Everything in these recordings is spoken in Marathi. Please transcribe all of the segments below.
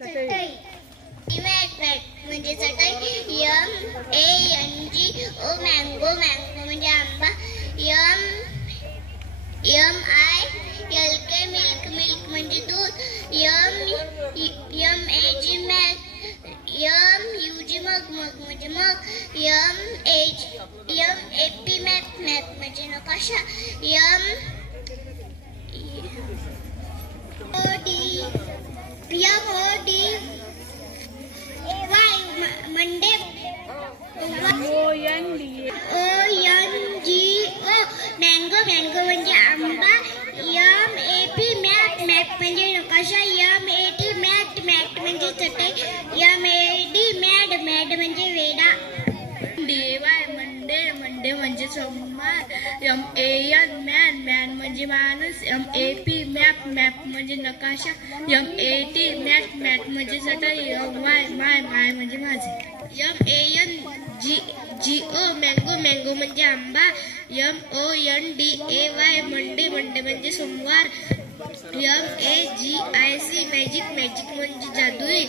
चटई म्हणजे चटई. MANGO मँगो म्हणजे आंबा. MILK मिल्क म्हणजे दूध. MAG MUG मग म्हणजे मग. MAP मॅप म्हणजे नकाशा. MOD Monday. ONGO मँगो म्हणजे आंबा. MAP मॅप म्हणजे नकाशा. MAT मॅट म्हणजे चटई. MAD मॅड म्हणजे वेडा. DY मंडे म्हणजे सोमवार. MAN मॅन म्हणजे माणूस. MAP मॅप म्हणजे नकाशा. MAT मॅट म्हणजे चटई. MY माय म्हणजे माझे. MANGO मँगो म्हणजे आंबा. MONDAY मंडे म्हणजे सोमवार. MAGIC मॅजिक म्हणजे जादुई.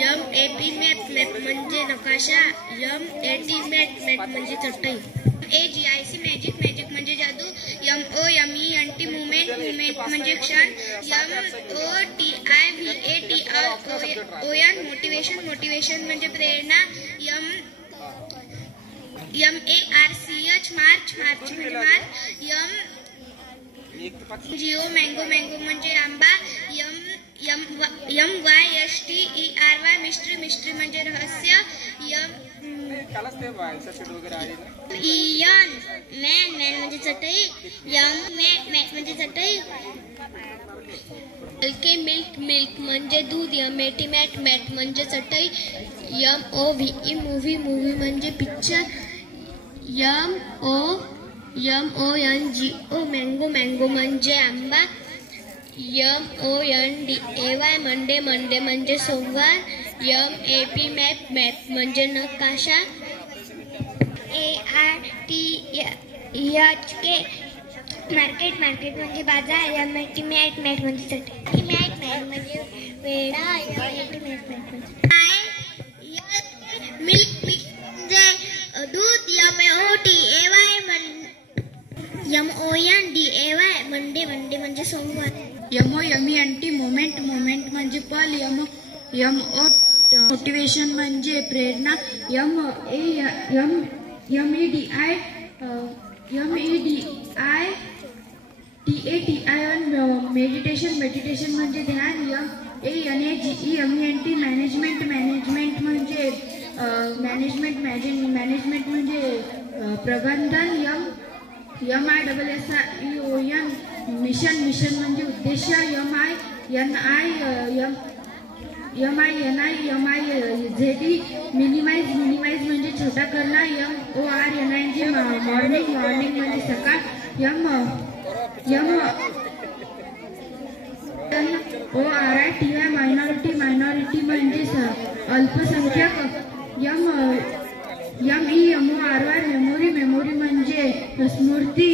MAP मॅप म्हणजे नकाशा. MAT मॅट म्हणजे चटई. MAGIC मॅजिक म्हणजे जादू. MOMENT मुवमेंट म्हणजे क्षण. MOTIVATION मोटिवेशन म्हणजे प्रेरणा. MARCH मार्च म्हणजे मार्च. MGO मँगो म्हणजे आंबा. MYSTERY मिस्ट्री म्हणजे रहस्य. MAN म्हणजे चटई. MAT म्हणजे चटई. MILK मिल्क म्हणजे दूध. MAT मॅट म्हणजे चटई. MOVE मूव्ही म्हणजे पिक्चर. MONGO मँगो म्हणजे आंबा. MONDAY मंडे म्हणजे सोमवार. MAP मॅप म्हणजे नकाशा. ARTHK मार्केट म्हणजे बाजार. MAT मॅट म्हणजे चटई. मॅट म्हणजे वेडा. MAT मॅट म्हणजे मिल्क म्हणजे दूध. MONDAY मंडे म्हणजे सोमवार. MOMENT मोमेंट म्हणजे पल. मोटिवेशन म्हणजे प्रेरणा. MEDITATION मेडिटेशन म्हणजे ध्यान. MANAGE मॅनेजमेंट म्हणजे प्रबंधन. MISSION मिशन म्हणजे उद्देश. MINIZED मिनिमाइज म्हणजे छोटा करणं. MORNING मॉर्निंग म्हणजे सकाळ. MORITY मायनॉरिटी म्हणजे अल्पसंख्याक. MEMORY मेमोरी म्हणजे स्मृती.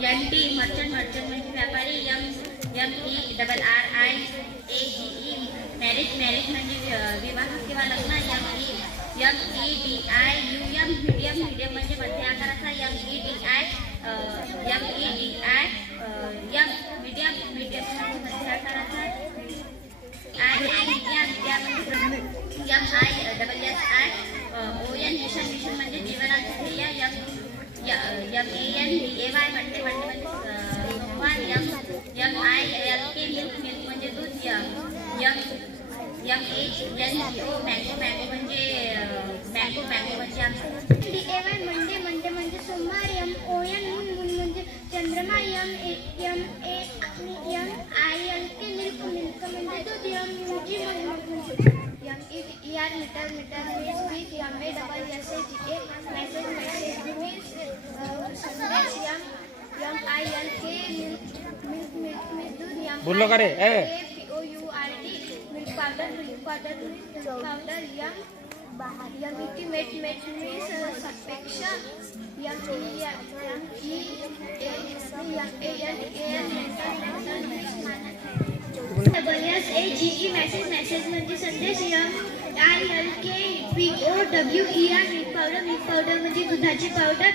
MAND मर्चंट म्हणजे व्यापारी. MERRIAGE मॅरेज म्हणजे विवाह किंवा लग्न. MEDIUM मीडियम म्हणजे मध्य आकाराचा. MEDIM मीडियम म्हणजे मध्य आकाराचा. MISSI मिशन म्हणजे जीवनाचे ध्येय. MANDAY मंडे म्हणजे सोमवार. MILK मिल्क म्हणजे दूध. MANGO मँगो म्हणजे आंबा. DAY मंडे म्हणजे सोमवार. MON मून म्हणजे चंद्रमा. MANILK मिल्क म्हणजे दूध. MUG MER मीटर वीज. MASSAGE मेसेज संदेश. MILK मिल्क दूध. बोलो करे POURD मिल्क पावडर. MET सापेक्ष. MEA SAGE मेसेज म्हणजे संदेश. MILKPOWER मिल्क पावडर म्हणजे दुधाची पावडर.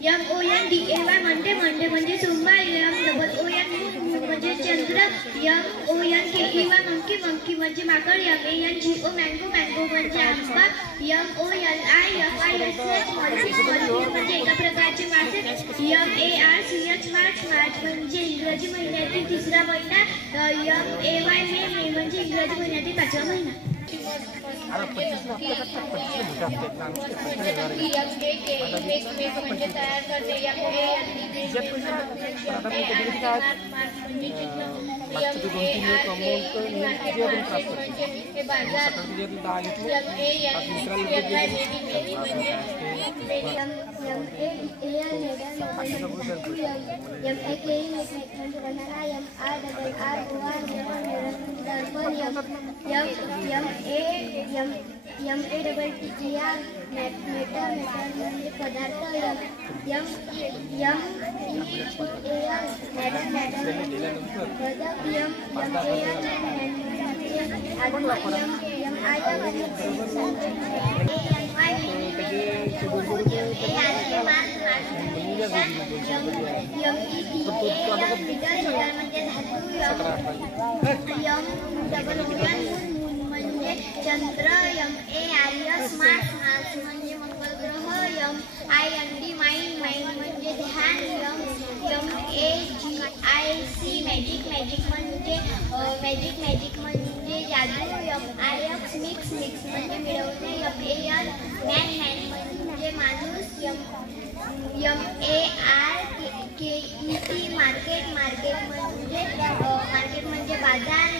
MONDAY मंडे म्हणजे सोमवार. MOON म्हणजे चंद्र. MONKEY मंकी म्हणजे माकड. MANGO मँगो म्हणजे आंबा. MOLIFISH म्हणजे एका प्रकारचे मासे. MARCH मार्च म्हणजे इंग्रजी महिन्यातील तिसरा महिना. MAY मे म्हणजे इंग्रजी महिन्यातील 5वा महिना. म्हणजे तयार करणे. म्हणजे पदार्थ. म्हणजे चंद्र. MARIOS मार्स म्हणजे मंगळ ग्रह. MIND माइंड म्हणजे ध्यान. MAGIC मॅजिक म्हणजे जादू. MIX मिक्स म्हणजे मिळवणे. MAN म्हणजे माणूस. MARKET मार्केट म्हणजे बाजार.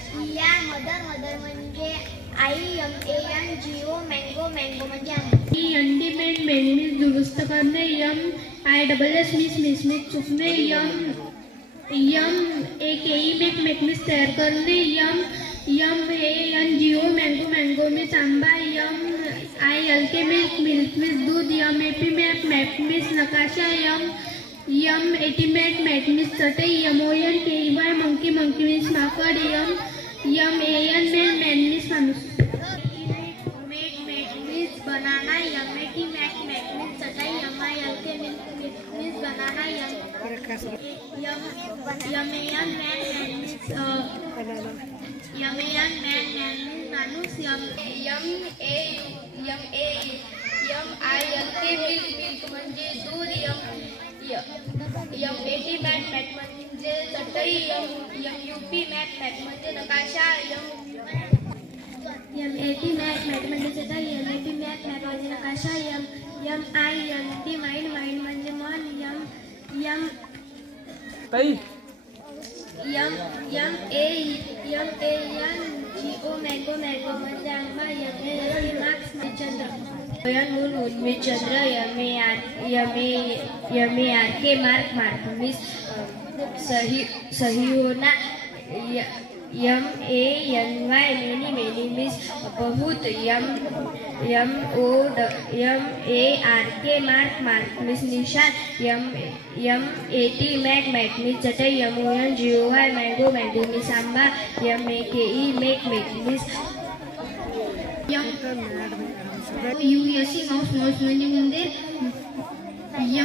MATH मदर म्हणजे आई. MANGO मँगो म्हणजे अंडी मेंढीस दुरुस्त करणे. MISS मिस चुकणे. MAKE मेकमिस तयार करणे. MANGO मँगो मिस आंबा. MILK मिल्क मिस दूध. MAP मॅप मिस नकाशा. MAT मॅट मिस चटई. MONKEY मंकी मिस माकड. MAN मॅन मिस माणूस. मेट मिस बनाना. MAT मॅट मिस चटई. MILK मिस बनाना. MAN मॅन मिस माणूस. MAMILK मिल्क म्हणजे दूध. MAT मॅट म्हणजे चटई. MUP मॅट म्हणजे नकाशा. MAT मॅट म्हणजे चटई. MAP मॅट म्हणजे नकाशा. MIND माइंड म्हणजे मन. MANGO मँगो म्हणजे आंबा. MARCH म्हणजे चंद्र. मून म्हणजे चंद्र. MARK मार्क मिस सही होना. MANY मेनी मिस बहुत. MOARK मार्क मिस निशान. MAT मॅट मिस चटई. MONGOY मँगो मिस आंबा. MAKE make miss. USE Mouse म्हणजे मंदिर. MOON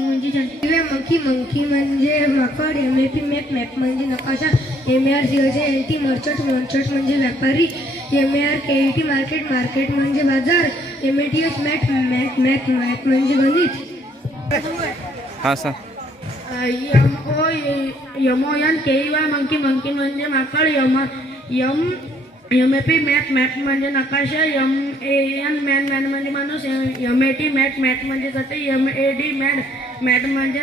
म्हणजे मंकी म्हणजे माकड. MAP मॅप म्हणजे नकाशा. MARCHANT मर्चंट म्हणजे व्यापारी. MARKET मार्केट म्हणजे बाजार. MATH मॅथ म्हणजे गणित. हा सर. MONKEY मंकी म्हणजे माकड. MAP मॅप म्हणजे नकाशा. MAN मॅन म्हणजे माणूस. MAT मॅट म्हणजे चटई. MAD मॅट म्हणजे